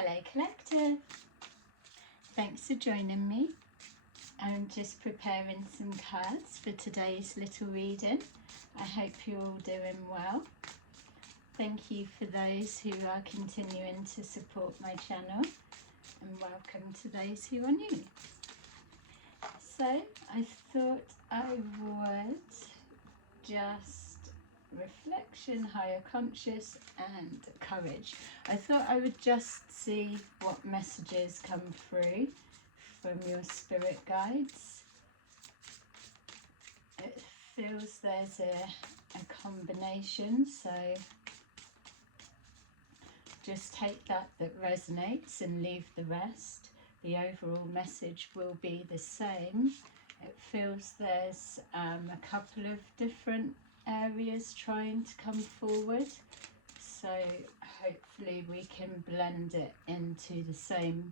Hello Collective, thanks for joining me. I'm just preparing some cards for today's little reading. I hope you're all doing well. Thank you for those who are continuing to support my channel, and welcome to those who are new. So I thought I would just reflection, higher conscious and courage. I thought I would just see what messages come through from your spirit guides. It feels there's a combination, so just take that resonates and leave the rest. The overall message will be the same. It feels there's a couple of different areas trying to come forward, so hopefully we can blend it into the same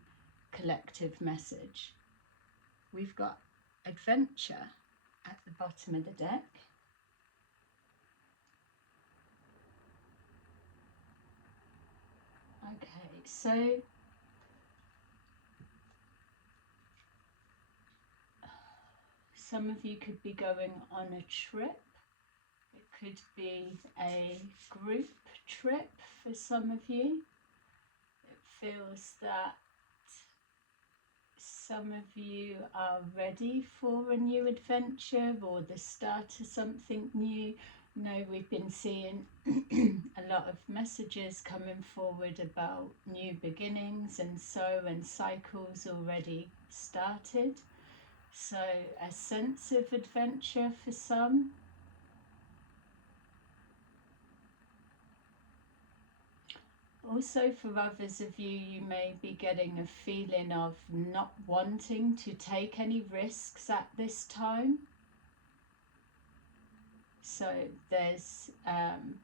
collective message. We've got adventure at the bottom of the deck. Okay, so some of you could be going on a trip. It could be a group trip for some of you. It feels that some of you are ready for a new adventure or the start of something new. No, we've been seeing a lot of messages coming forward about new beginnings and cycles already started. So a sense of adventure for some. Also for others of you, you may be getting a feeling of not wanting to take any risks at this time. So there's an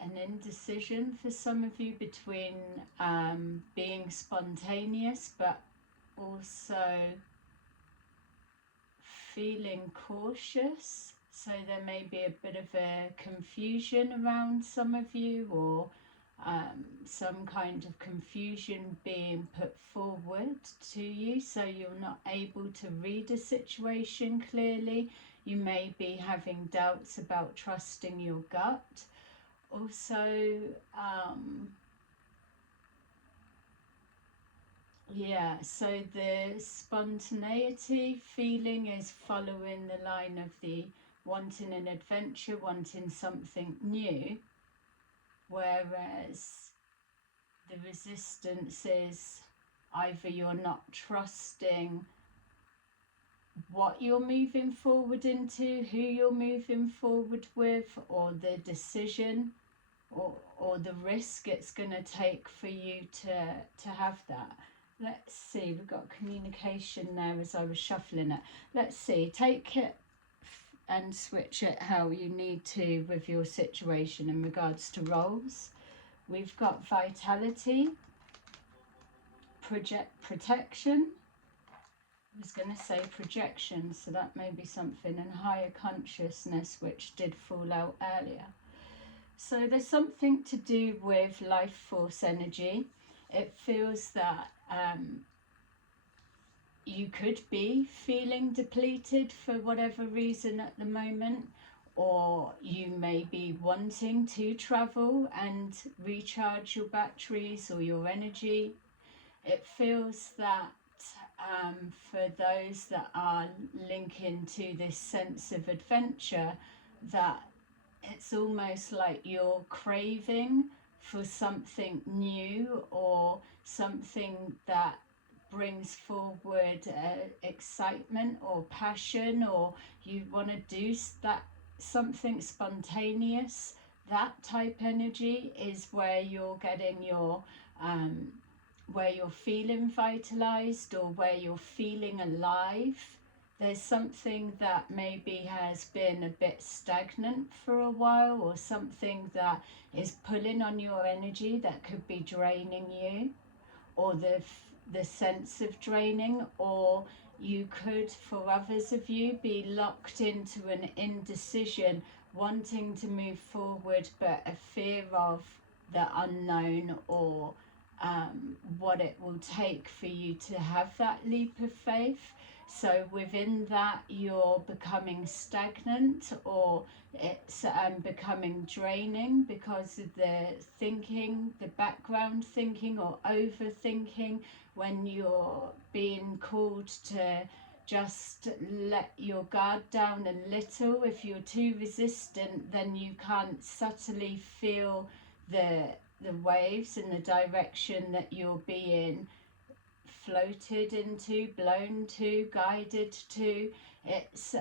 indecision for some of you between being spontaneous but also feeling cautious. So there may be a bit of a confusion around some of you, or some kind of confusion being put forward to you, so you're not able to read a situation clearly. You may be having doubts about trusting your gut. Also, so the spontaneity feeling is following the line of the wanting an adventure, wanting something new, whereas the resistance is either you're not trusting what you're moving forward into, who you're moving forward with, or the decision or the risk it's going to take for you to have that. Let's see, we've got communication there as I was shuffling it. Let's see, take it and switch it how you need to with your situation in regards to roles. We've got vitality, protection. I was going to say projection, so that may be something, and higher consciousness, which did fall out earlier. So there's something to do with life force energy. It feels that you could be feeling depleted for whatever reason at the moment, or you may be wanting to travel and recharge your batteries or your energy. It feels that for those that are linking to this sense of adventure, that it's almost like you're craving for something new or something that brings forward excitement or passion, or you want to do that something spontaneous. That type energy is where you're getting your where you're feeling vitalized, or where you're feeling alive. There's something that maybe has been a bit stagnant for a while, or something that is pulling on your energy that could be draining you, or the sense of draining, or you could, for others of you, be locked into an indecision, wanting to move forward but a fear of the unknown, or what it will take for you to have that leap of faith. So within that, you're becoming stagnant, or it's becoming draining because of the thinking, the background thinking or overthinking, when you're being called to just let your guard down a little. If you're too resistant, then you can't subtly feel the waves and the direction that you're being floated into, blown to, guided to. It's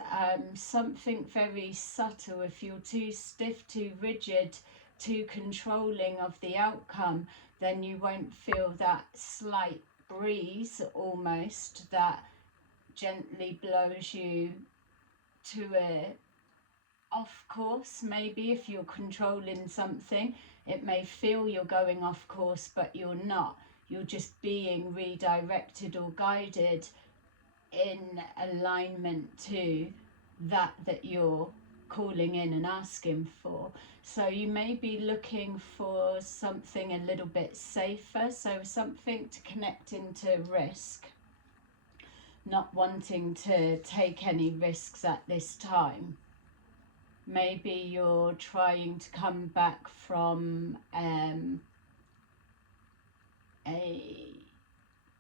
something very subtle. If you're too stiff, too rigid, too controlling of the outcome, then you won't feel that slight breeze almost that gently blows you to a off course. Maybe if you're controlling something, it may feel you're going off course, but you're not. You're just being redirected or guided in alignment to that you're calling in and asking for. So you may be looking for something a little bit safer, so something to connect into risk, not wanting to take any risks at this time. Maybe you're trying to come back from a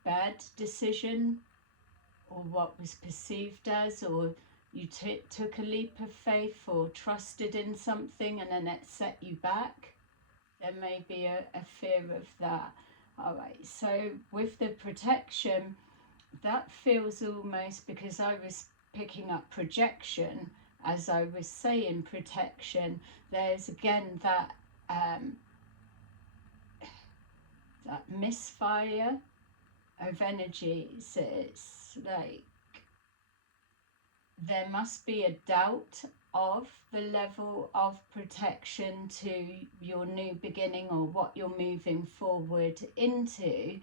bad decision, or what was perceived as, or you took a leap of faith or trusted in something and then it set you back. There may be a fear of that. All right, so with the protection, that feels almost, because I was picking up projection as I was saying protection, there's again that that misfire of energies. It's like there must be a doubt of the level of protection to your new beginning or what you're moving forward into.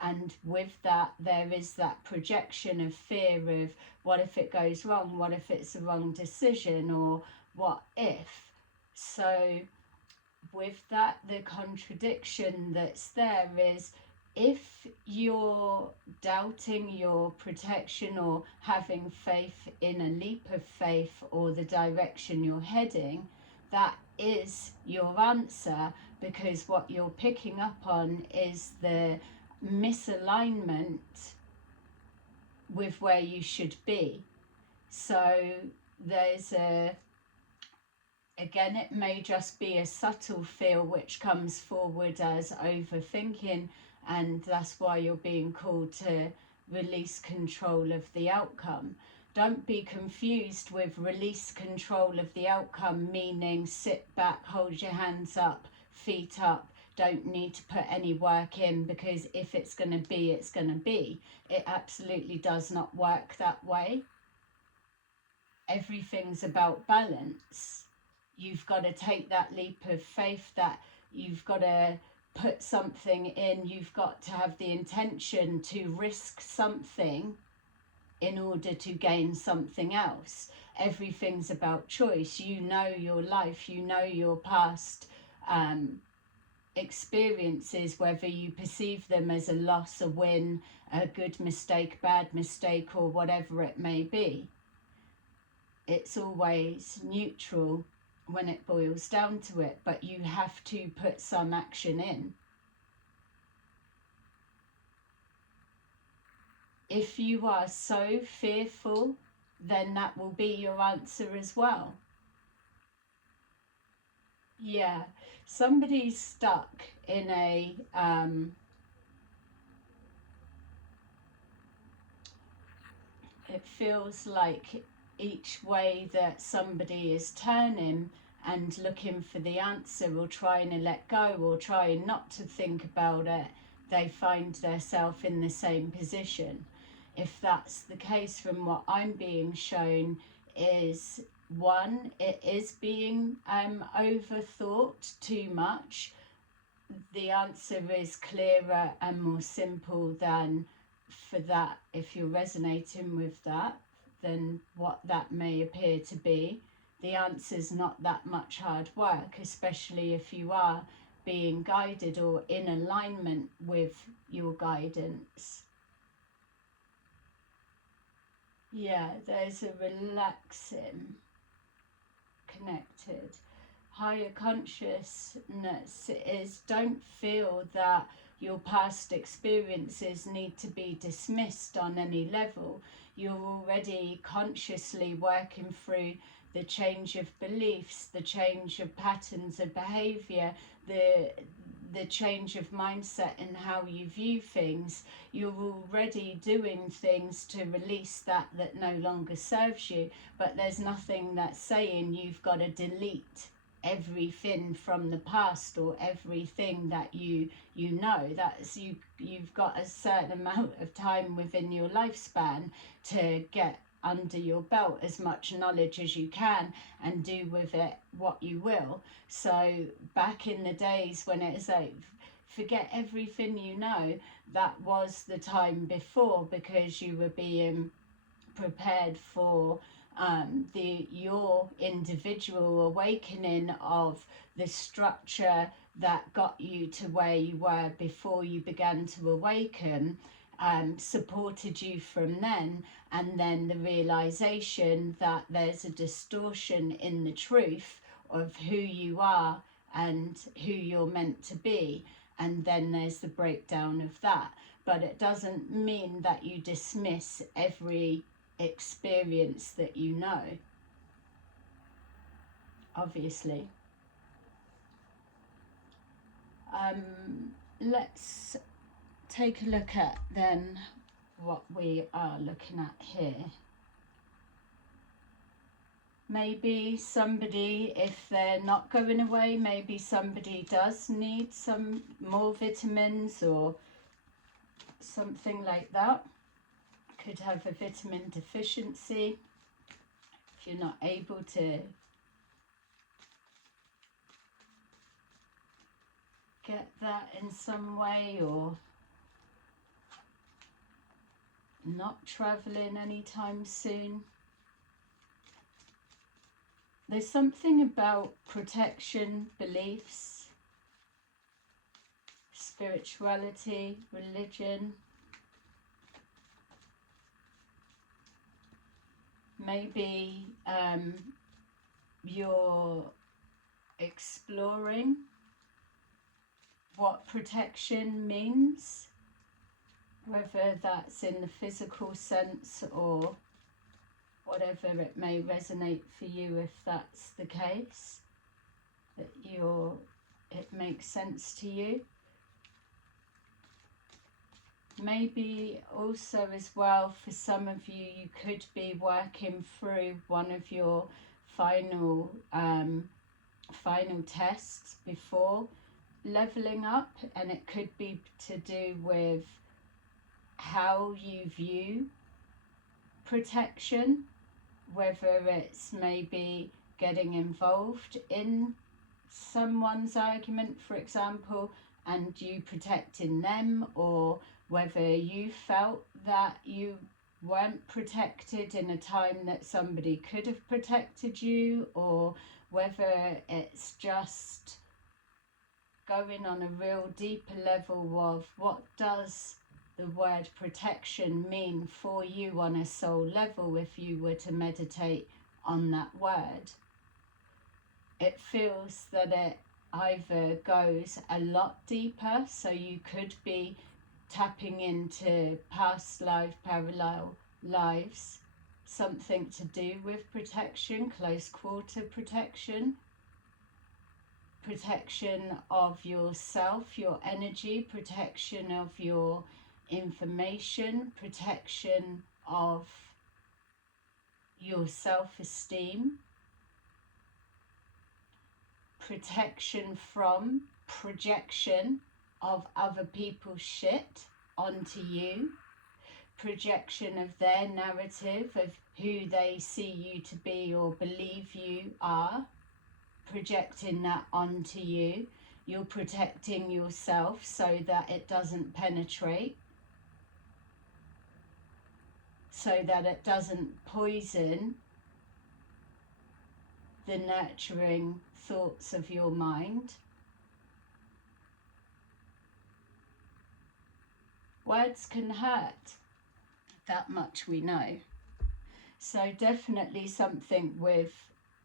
And with that, there is that projection of fear of, what if it goes wrong? What if it's the wrong decision? Or what if? So with that, the contradiction that's there is, if you're doubting your protection or having faith in a leap of faith or the direction you're heading, that is your answer, because what you're picking up on is the misalignment with where you should be. So there's again, it may just be a subtle feel which comes forward as overthinking, and that's why you're being called to release control of the outcome. Don't be confused with release control of the outcome, meaning sit back, hold your hands up, feet up, don't need to put any work in, because if it's going to be, it's going to be. It absolutely does not work that way. Everything's about balance. You've got to take that leap of faith, that you've got to put something in, you've got to have the intention to risk something in order to gain something else. Everything's about choice. You know your life, you know your past experiences, whether you perceive them as a loss, a win, a good mistake, bad mistake, or whatever it may be. It's always neutral when it boils down to it, but you have to put some action in. If you are so fearful, then that will be your answer as well. Yeah, somebody's stuck in a it feels like each way that somebody is turning and looking for the answer, or trying to let go, or trying not to think about it, they find themselves in the same position. If that's the case, from what I'm being shown, is one, it is being overthought too much. The answer is clearer and more simple than for that. If you're resonating with that, then what that may appear to be, the answer's not that much hard work, especially if you are being guided or in alignment with your guidance. Yeah, there's a relaxing, connected. Higher consciousness is, don't feel that your past experiences need to be dismissed on any level. You're already consciously working through the change of beliefs, the change of patterns of behavior, the change of mindset and how you view things. You're already doing things to release that no longer serves you, but there's nothing that's saying you've got to delete everything from the past or everything that you know. That's you've got a certain amount of time within your lifespan to get under your belt as much knowledge as you can and do with it what you will. So back in the days when it's like, forget everything you know, that was the time before, because you were being prepared for your individual awakening of the structure that got you to where you were before you began to awaken, supported you from then, and then the realization that there's a distortion in the truth of who you are and who you're meant to be, and then there's the breakdown of that. But it doesn't mean that you dismiss every experience that you know, obviously. Let's take a look at then what we are looking at here. Maybe somebody, if they're not going away, maybe somebody does need some more vitamins or something like that. Could have a vitamin deficiency if you're not able to get that in some way, or not traveling anytime soon. There's something about protection, beliefs, spirituality, religion. Maybe you're exploring what protection means, whether that's in the physical sense or whatever it may resonate for you, if that's the case, that it makes sense to you. Maybe also as well, for some of you, you could be working through one of your final tests before leveling up, and it could be to do with how you view protection, whether it's maybe getting involved in someone's argument, for example, and you protecting them, or whether you felt that you weren't protected in a time that somebody could have protected you, or whether it's just going on a real deeper level of what does the word protection mean for you on a soul level if you were to meditate on that word. It feels that it either goes a lot deeper, so you could be tapping into past life, parallel lives, something to do with protection, close quarter protection, protection of yourself, your energy, protection of your information, protection of your self-esteem, protection from projection of other people's shit onto you, projection of their narrative of who they see you to be or believe you are, projecting that onto you. You're protecting yourself so that it doesn't penetrate, so that it doesn't poison the nurturing thoughts of your mind. Words can hurt, that much we know. So definitely something with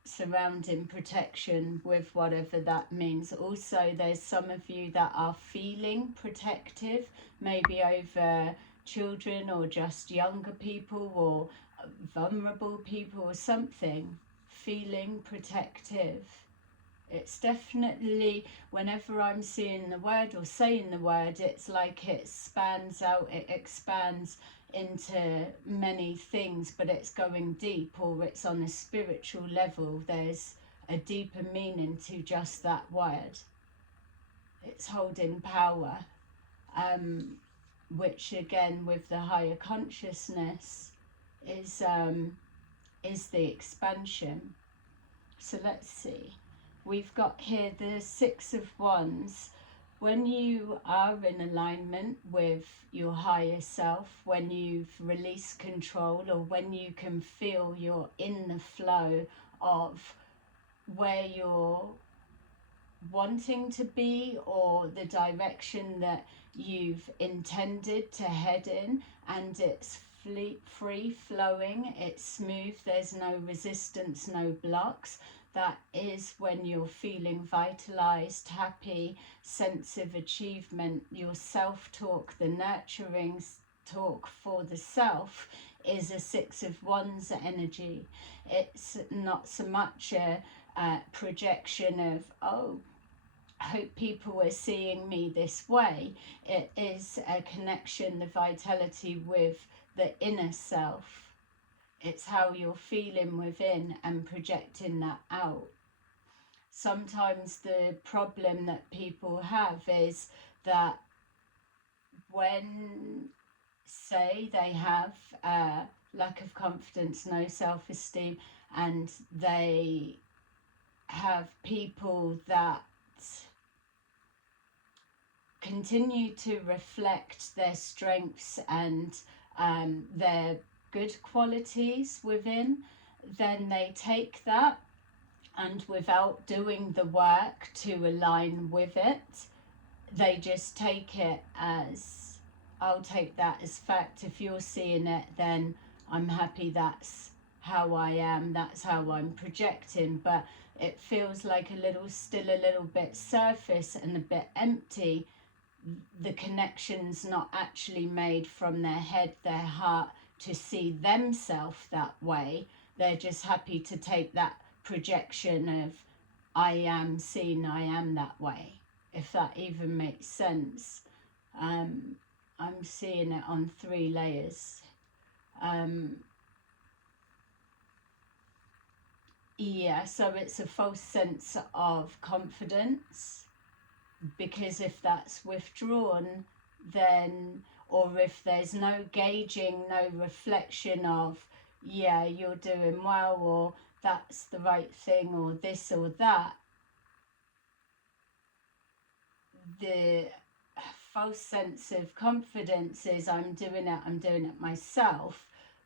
surrounding protection, with whatever that means. Also, there's some of you that are feeling protective, maybe over children or just younger people or vulnerable people or something. Feeling protective. It's definitely, whenever I'm seeing the word or saying the word, it's like it spans out, it expands into many things, but it's going deep, or it's on a spiritual level. There's a deeper meaning to just that word. It's holding power, which again with the higher consciousness is the expansion. So let's see. We've got here the Six of Wands. When you are in alignment with your higher self, when you've released control, or when you can feel you're in the flow of where you're wanting to be, or the direction that you've intended to head in, and it's free flowing, it's smooth, there's no resistance, no blocks, that is when you're feeling vitalized, happy, sense of achievement. Your self-talk, the nurturing talk for the self, is a Six of Wands energy. It's not so much a projection of, oh, I hope people are seeing me this way. It is a connection, the vitality with the inner self. It's how you're feeling within and projecting that out. Sometimes the problem that people have is that when, say, they have lack of confidence, no self-esteem, and they have people that continue to reflect their strengths and their good qualities within, then they take that, and without doing the work to align with it, they just take it as, I'll take that as fact. If you're seeing it, then I'm happy, that's how I am, that's how I'm projecting. But it feels like still a little bit surface and a bit empty. The connection's not actually made from their head, their heart, to see themselves that way. They're just happy to take that projection of, I am seen, I am that way, if that even makes sense. I'm seeing it on 3 layers. Yeah, so it's a false sense of confidence, because if that's withdrawn, then, or if there's no gauging, no reflection of, yeah, you're doing well, or that's the right thing, or this or that, the false sense of confidence is, I'm doing it myself,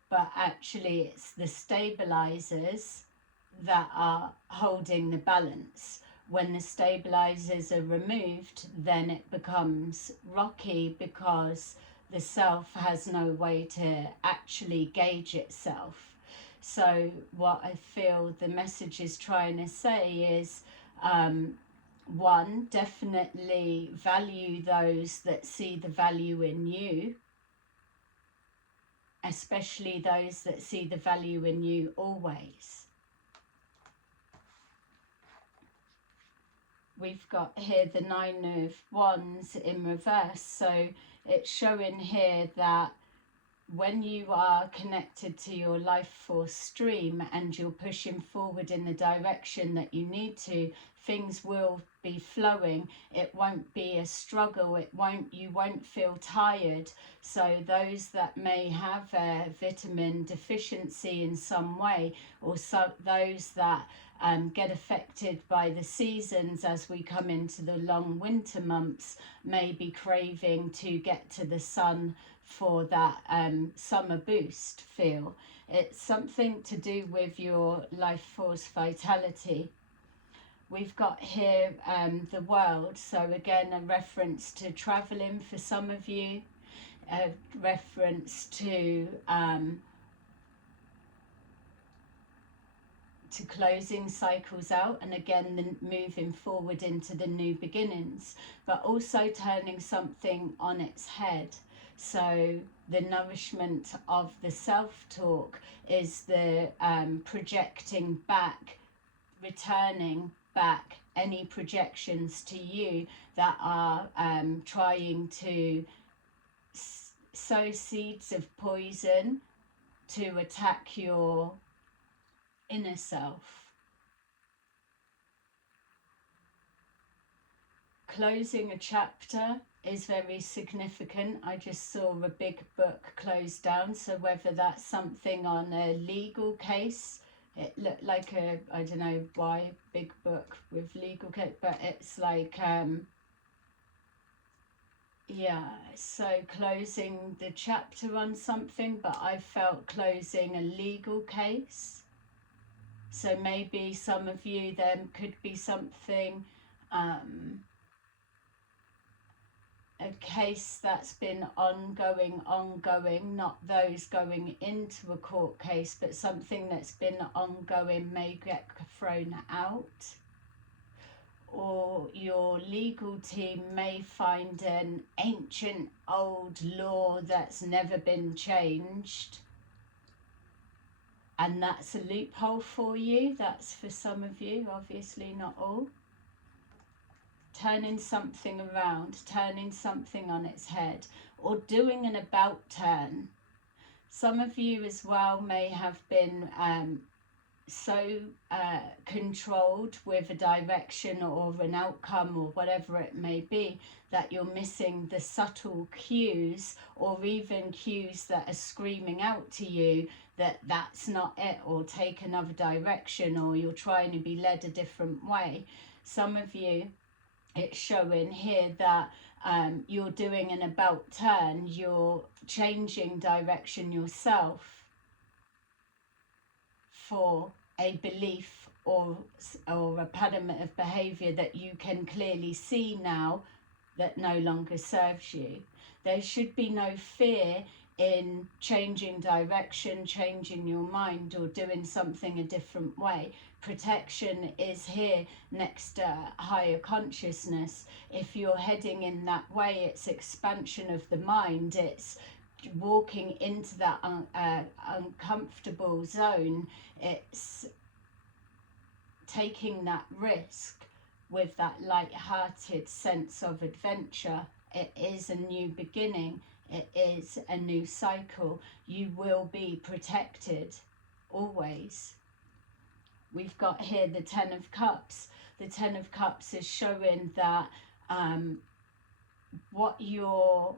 but actually it's the stabilizers that are holding the balance. When the stabilizers are removed, then it becomes rocky, because the self has no way to actually gauge itself. So what I feel the message is trying to say is, one, definitely value those that see the value in you, especially those that see the value in you always. We've got here the Nine of Wands in reverse, so it's showing here that when you are connected to your life force stream and you're pushing forward in the direction that you need to, things will be flowing. It won't be a struggle. You won't feel tired. So those that may have a vitamin deficiency in some way, or those that get affected by the seasons as we come into the long winter months, may be craving to get to the sun for that summer boost feel. It's something to do with your life force vitality. We've got here the world, so again a reference to traveling for some of you. a reference to closing cycles out, and again the moving forward into the new beginnings, but also turning something on its head. So the nourishment of the self-talk is the projecting back, returning back any projections to you that are trying to sow seeds of poison to attack your inner self. Closing a chapter is very significant. I just saw a big book closed down, so whether that's something on a legal case, it looked like a, I don't know why, big book with legal case, but it's like yeah, so closing the chapter on something, but I felt closing a legal case. So maybe some of you, there could be something, a case that's been ongoing, not those going into a court case, but something that's been ongoing may get thrown out. Or your legal team may find an ancient old law that's never been changed, and that's a loophole for you. That's for some of you, obviously not all. Turning something around, turning something on its head, or doing an about turn. Some of you as well may have been so controlled with a direction or an outcome or whatever it may be, that you're missing the subtle cues, or even cues that are screaming out to you that that's not it, or take another direction, or you're trying to be led a different way. Some of you, it's showing here that you're doing an about turn, you're changing direction yourself for a belief or a pattern of behavior that you can clearly see now that no longer serves you. There should be no fear in changing direction, changing your mind, or doing something a different way. Protection is here next to higher consciousness. If you're heading in that way, it's expansion of the mind, it's walking into that uncomfortable zone, it's taking that risk with that light-hearted sense of adventure. It is a new beginning, it is a new cycle. You will be protected always. We've got here the Ten of Cups. The Ten of Cups is showing that what you're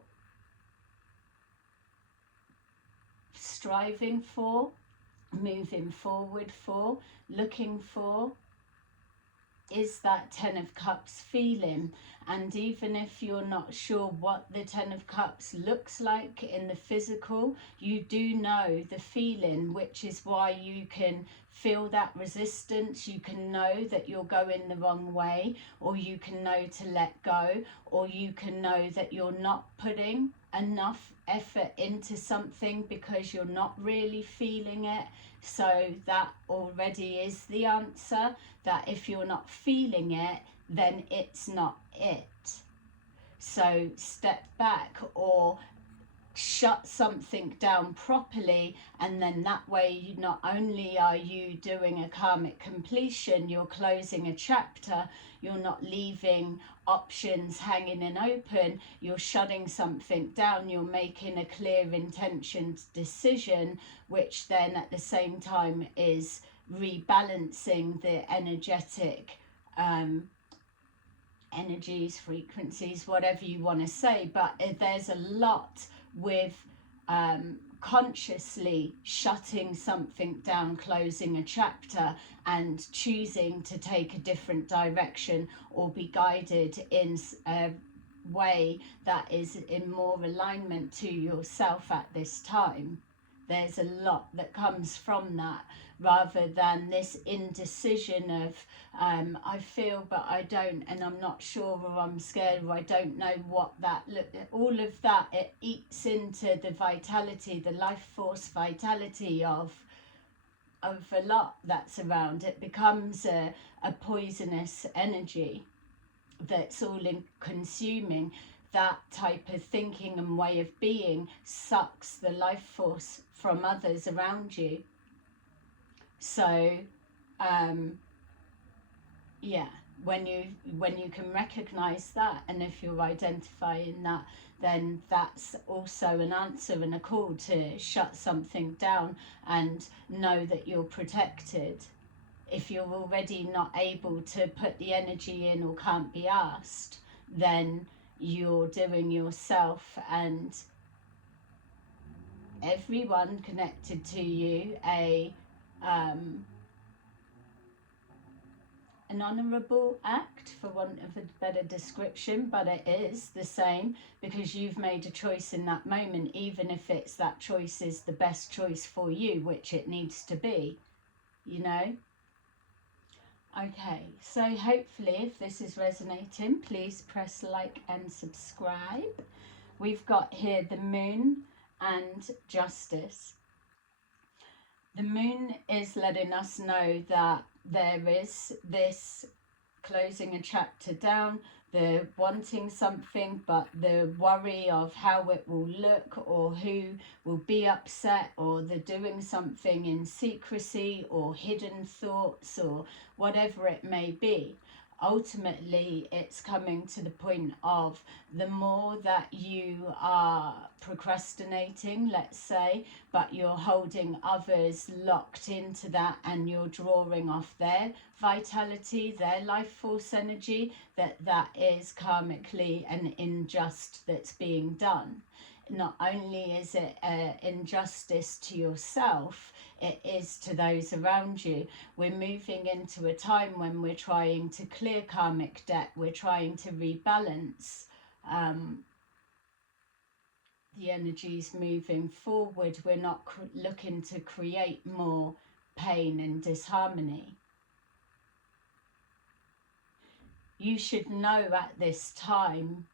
striving for, moving forward for, looking for, is that Ten of Cups feeling. And even if you're not sure what the Ten of Cups looks like in the physical, you do know the feeling, which is why you can feel that resistance. You can know that you're going the wrong way, or you can know to let go, or you can know that you're not putting enough effort into something because you're not really feeling it. So that already is the answer, that if you're not feeling it, then it's not it. So step back or shut something down properly, and then that way you not only are you doing a karmic completion, you're closing a chapter, you're not leaving options hanging and open, you're shutting something down, you're making a clear intentioned decision, which then at the same time is rebalancing the energetic energies, frequencies, whatever you want to say. But there's a lot with consciously shutting something down, closing a chapter, and choosing to take a different direction or be guided in a way that is in more alignment to yourself at this time. There's a lot that comes from that, rather than this indecision of I feel but I don't, and I'm not sure, or I'm scared, or I don't know what that look. All of that, it eats into the vitality, the life force vitality of a lot that's around. It becomes a poisonous energy that's all in consuming. That type of thinking and way of being sucks the life force from others around you. So yeah, when you can recognize that, and if you're identifying that, then that's also an answer and a call to shut something down and know that you're protected. If you're already not able to put the energy in or can't be asked, then you're doing yourself and everyone connected to you an honourable act, for want of a better description, but it is the same, because you've made a choice in that moment, even if it's that choice is the best choice for you, which it needs to be, you know. Okay, so hopefully if this is resonating, please press like and subscribe. We've got here the moon and justice. The moon is letting us know that there is this closing a chapter down, the wanting something, but the worry of how it will look, or who will be upset, or the doing something in secrecy, or hidden thoughts, or whatever it may be. Ultimately, it's coming to the point of the more that you are procrastinating, let's say, but you're holding others locked into that, and you're drawing off their vitality, their life force energy, that is karmically an injustice that's being done. Not only is it an injustice to yourself, it is to those around you. We're moving into a time when we're trying to clear karmic debt. We're trying to rebalance the energies moving forward. We're not looking to create more pain and disharmony. You should know at this time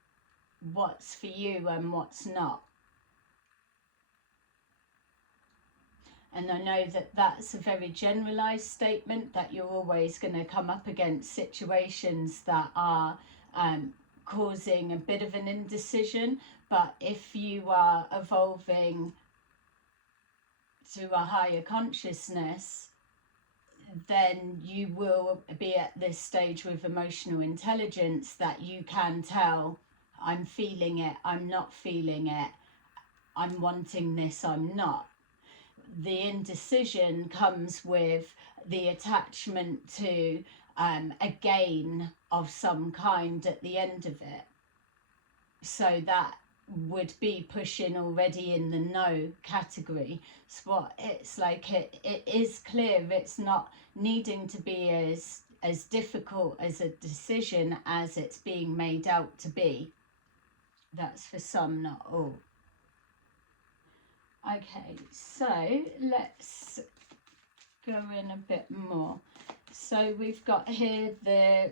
what's for you and what's not. And I know that that's a very generalized statement, that you're always going to come up against situations that are causing a bit of an indecision. But if you are evolving to a higher consciousness, then you will be at this stage with emotional intelligence that you can tell, I'm feeling it, I'm not feeling it, I'm wanting this, I'm not. The indecision comes with the attachment to a gain of some kind at the end of it. So that would be pushing already in the no category. So it's like it is clear, it's not needing to be as difficult as a decision as it's being made out to be. That's for some, not all. Okay, so let's go in a bit more. So we've got here the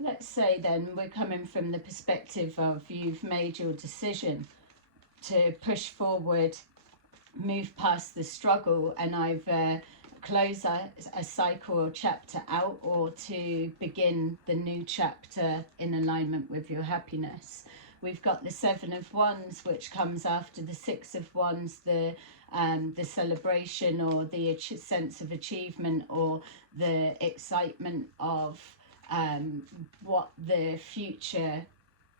let's say then we're coming from the perspective of you've made your decision to push forward, move past the struggle, and either close a cycle or chapter out, or to begin the new chapter in alignment with your happiness. We've got the Seven of Wands, which comes after the Six of Wands, the celebration, or the sense of achievement, or the excitement of what the future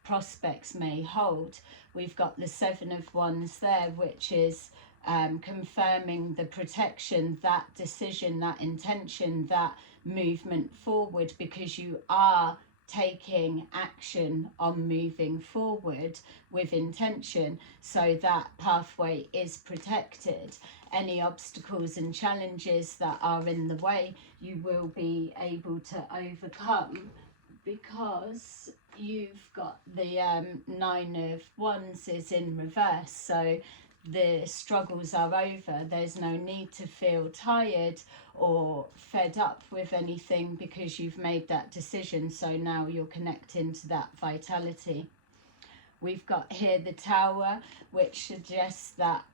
prospects may hold. We've got the Seven of Wands there, which is confirming the protection, that decision, that intention, that movement forward, because you are taking action on moving forward with intention, so that pathway is protected. Any obstacles and challenges that are in the way, you will be able to overcome because you've got the Nine of Wands is in reverse, so the struggles are over. There's no need to feel tired or fed up with anything because you've made that decision. So now you're connecting to that vitality. We've got here the Tower, which suggests that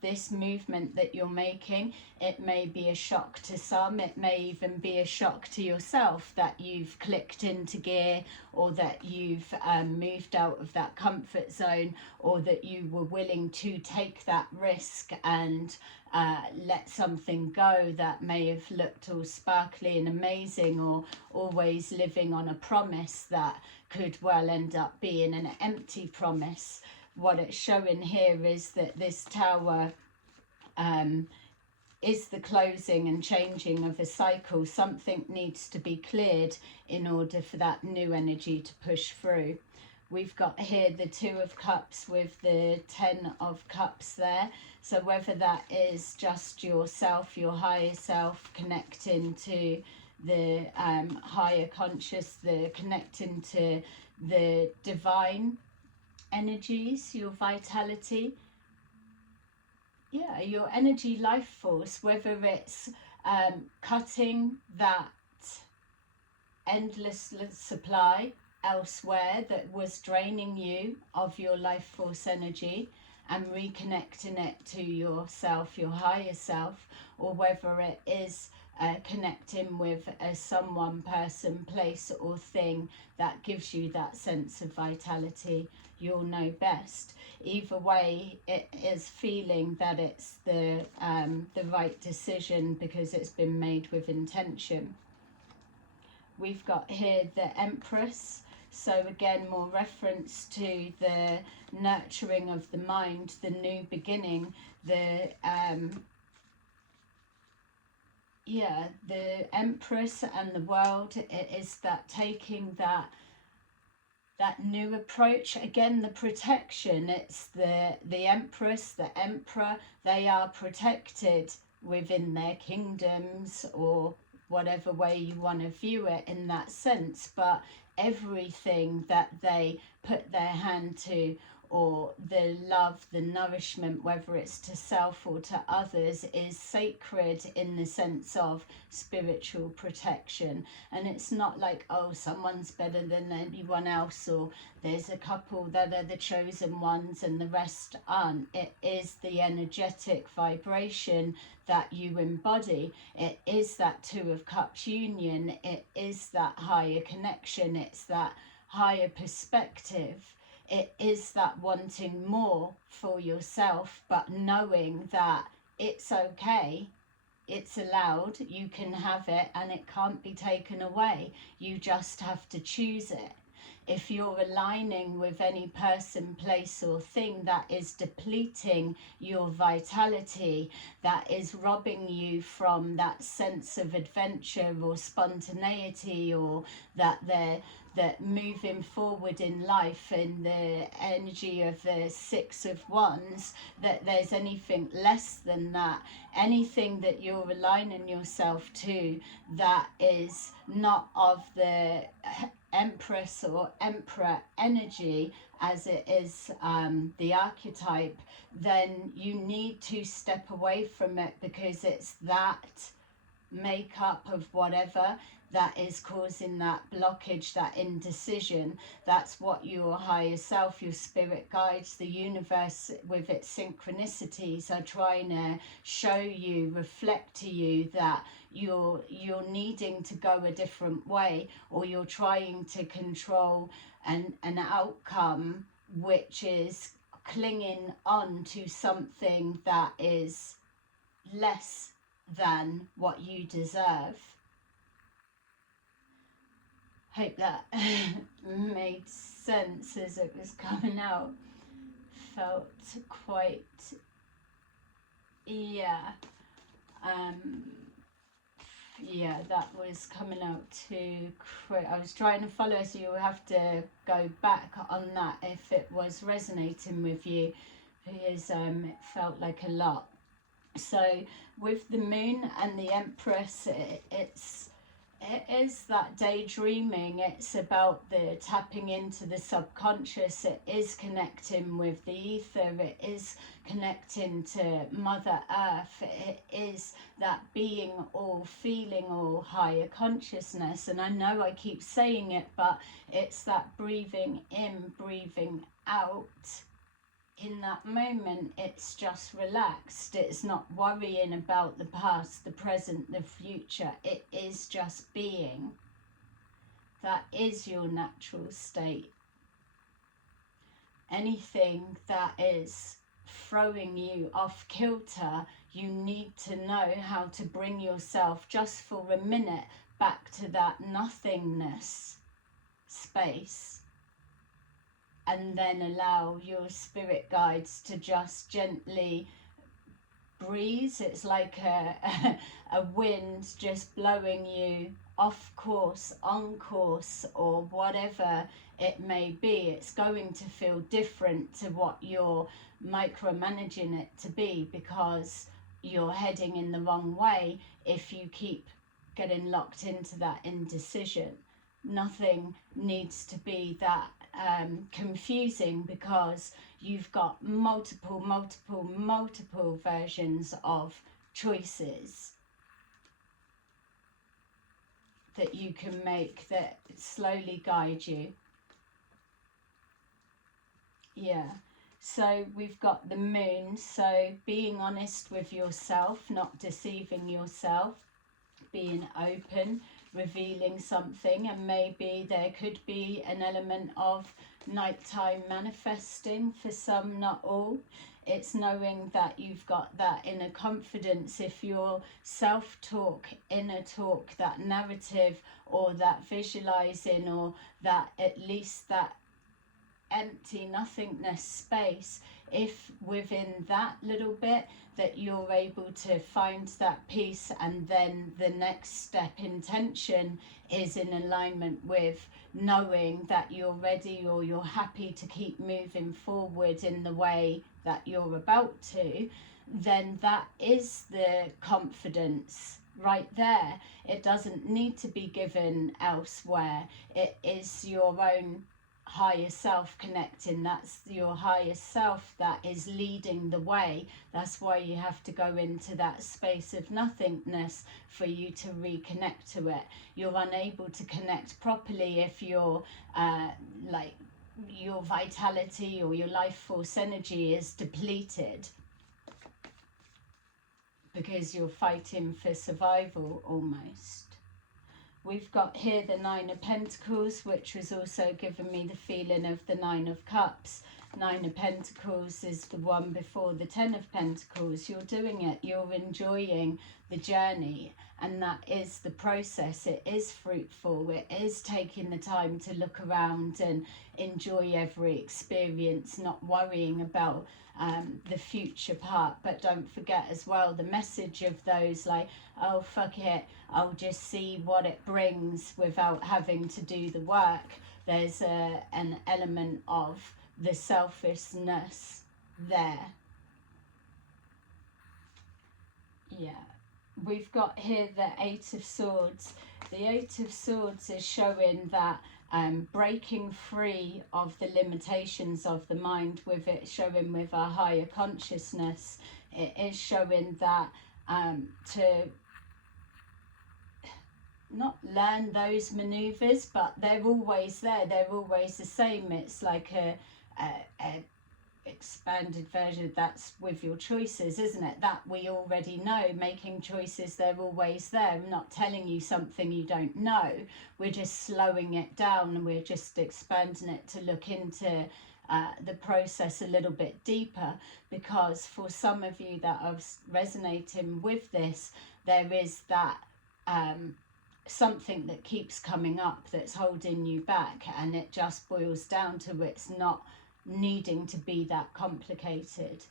this movement that you're making, it may be a shock to some, it may even be a shock to yourself that you've clicked into gear, or that you've moved out of that comfort zone, or that you were willing to take that risk and let something go that may have looked all sparkly and amazing, or always living on a promise that could well end up being an empty promise. What it's showing here is that this Tower is the closing and changing of a cycle. Something needs to be cleared in order for that new energy to push through. We've got here the Two of Cups with the Ten of Cups there. So whether that is just yourself, your higher self, connecting to the higher conscious, the connecting to the divine energies, your vitality, yeah, your energy life force, whether it's cutting that endless supply elsewhere that was draining you of your life force energy and reconnecting it to yourself, your higher self, or whether it is connecting with someone, person, place or thing that gives you that sense of vitality. You'll know best. Either way, it is feeling that it's the right decision because it's been made with intention. We've got here the Empress. So again, more reference to the nurturing of the mind, the new beginning, the Empress and the world. It is that taking that new approach. Again, the protection. It's the Empress, the Emperor. They are protected within their kingdoms, or whatever way you want to view it in that sense, but everything that they put their hand to, or the love, the nourishment, whether it's to self or to others, is sacred in the sense of spiritual protection. And it's not like, oh, someone's better than anyone else, or there's a couple that are the chosen ones and the rest aren't. It is the energetic vibration that you embody. It is that Two of Cups union. It is that higher connection. It's that higher perspective. It is that wanting more for yourself, but knowing that it's okay, it's allowed, you can have it, and it can't be taken away. You just have to choose it. If you're aligning with any person, place or thing that is depleting your vitality, that is robbing you from that sense of adventure or spontaneity, or that moving forward in life in the energy of the Six of Wands, that there's anything less than that, anything that you're aligning yourself to that is not of the Empress or Emperor energy, as it is the archetype, then you need to step away from it, because it's that makeup of whatever that is causing that blockage, that indecision. That's what your higher self, your spirit guides, the universe with its synchronicities are trying to show you, reflect to you that you're needing to go a different way, or you're trying to control an outcome which is clinging on to something that is less than what you deserve. Hope that made sense as it was coming out. Felt quite, that was coming out too quick. I was trying to follow, so you'll have to go back on that if it was resonating with you, because it felt like a lot. So with the Moon and the Empress, It is that daydreaming. It's about the tapping into the subconscious. It is connecting with the ether. It is connecting to Mother Earth. It is that being all, feeling all, higher consciousness. And I know I keep saying it, but it's that breathing in, breathing out. In that moment, it's just relaxed. It's not worrying about the past, the present, the future. It is just being. That is your natural state. Anything that is throwing you off kilter, you need to know how to bring yourself just for a minute back to that nothingness space. And then allow your spirit guides to just gently breeze. It's like a wind just blowing you off course, on course, or whatever it may be. It's going to feel different to what you're micromanaging it to be, because you're heading in the wrong way if you keep getting locked into that indecision. Nothing needs to be that confusing, because you've got multiple versions of choices that you can make that slowly guide you. Yeah, so we've got the moon, so being honest with yourself, not deceiving yourself, being open, revealing something. And maybe there could be an element of nighttime manifesting for some, not all. It's knowing that you've got that inner confidence. If your self-talk, inner talk, that narrative, or that visualizing, or that at least that empty nothingness space, if within that little bit that you're able to find that peace, and then the next step, intention, is in alignment with knowing that you're ready, or you're happy to keep moving forward in the way that you're about to, then that is the confidence right there. It doesn't need to be given elsewhere. It is your own higher self connecting. That's your higher self that is leading the way. That's why you have to go into that space of nothingness for you to reconnect to it. You're unable to connect properly if you're like your vitality or your life force energy is depleted, because you're fighting for survival almost. We've got here the Nine of Pentacles, which was also giving me the feeling of the Nine of Cups. Nine of Pentacles is the one before the Ten of Pentacles. You're doing it, you're enjoying the journey, and that is the process. It is fruitful. It is taking the time to look around and enjoy every experience, not worrying about the future part. But don't forget as well the message of those like, oh fuck it, I'll just see what it brings without having to do the work. There's an element of the selfishness there. Yeah, we've got here the Eight of Swords. The Eight of Swords is showing that breaking free of the limitations of the mind, with it showing with our higher consciousness. It is showing that to not learn those maneuvers, but they're always there, they're always the same. It's like a expanded version. That's with your choices, isn't it? That we already know. Making choices, they're always there. I'm not telling you something you don't know. We're just slowing it down, and we're just expanding it to look into the process a little bit deeper, because for some of you that are resonating with this, there is that something that keeps coming up that's holding you back, and it just boils down to it's not needing to be that complicated.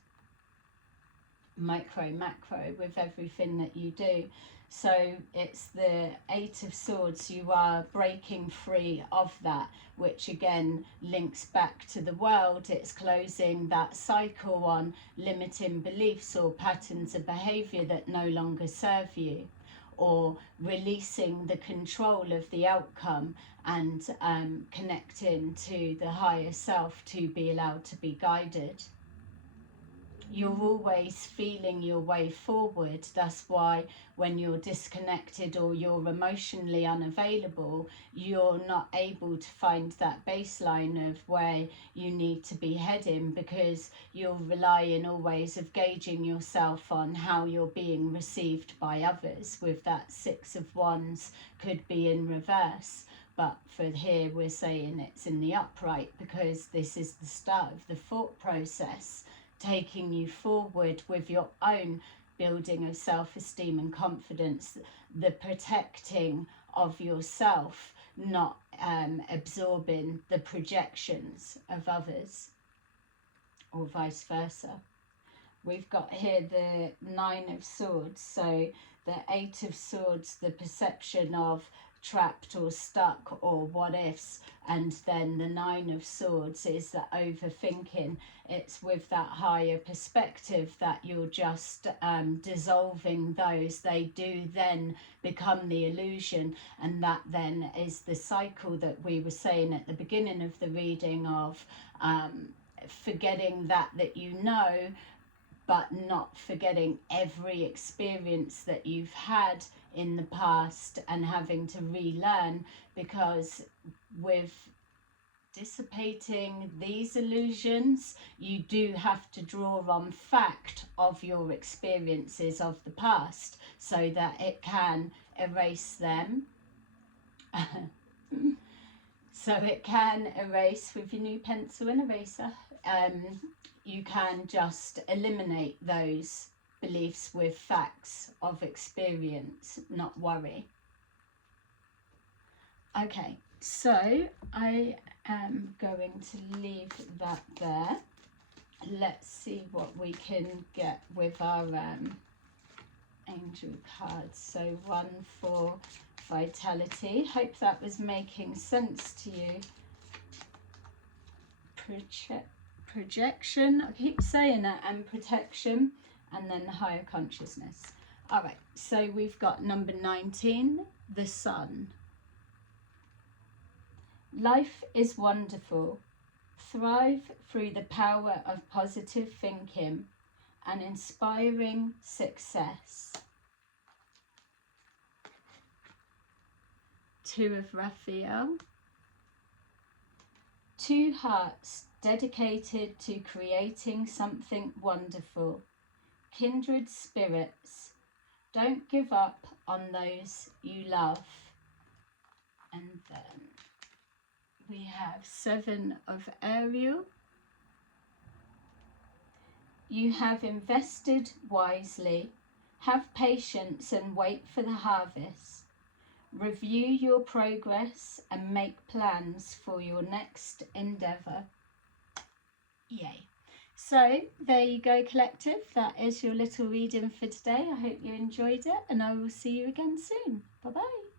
Micro, macro with everything that you do. So it's the Eight of Swords. You are breaking free of that, which again links back to the world. It's closing that cycle on limiting beliefs or patterns of behavior that no longer serve you, or releasing the control of the outcome and connecting to the higher self to be allowed to be guided. You're always feeling your way forward. That's why when you're disconnected or you're emotionally unavailable, you're not able to find that baseline of where you need to be heading, because you're relying always of gauging yourself on how you're being received by others. With that 6 of Wands could be in reverse. But for here, we're saying it's in the upright, because this is the start of the thought process, taking you forward with your own building of self-esteem and confidence, the protecting of yourself, not absorbing the projections of others, or vice versa. We've got here the 9 of Swords, so the 8 of Swords, the perception of trapped or stuck or what ifs, and then the 9 of Swords is the overthinking. It's with that higher perspective that you're just dissolving those. They do then become the illusion, and that then is the cycle that we were saying at the beginning of the reading of forgetting that you know, but not forgetting every experience that you've had in the past and having to relearn, because with dissipating these illusions, you do have to draw on fact of your experiences of the past so that it can erase them. So it can erase with your new pencil and eraser. You can just eliminate those beliefs with facts of experience, not worry. Okay, so I am going to leave that there. Let's see what we can get with our angel cards. So 1 for vitality. Hope that was making sense to you. Projection, I keep saying that, and protection, and then the higher consciousness. All right, so we've got number 19, the sun. Life is wonderful. Thrive through the power of positive thinking and inspiring success. 2 of Raphael. 2 hearts dedicated to creating something wonderful. Kindred spirits. Don't give up on those you love. And then we have 7 of Ariel. You have invested wisely. Have patience and wait for the harvest. Review your progress and make plans for your next endeavour. Yay. So there you go, collective. That is your little reading for today. I hope you enjoyed it, and I will see you again soon. Bye bye.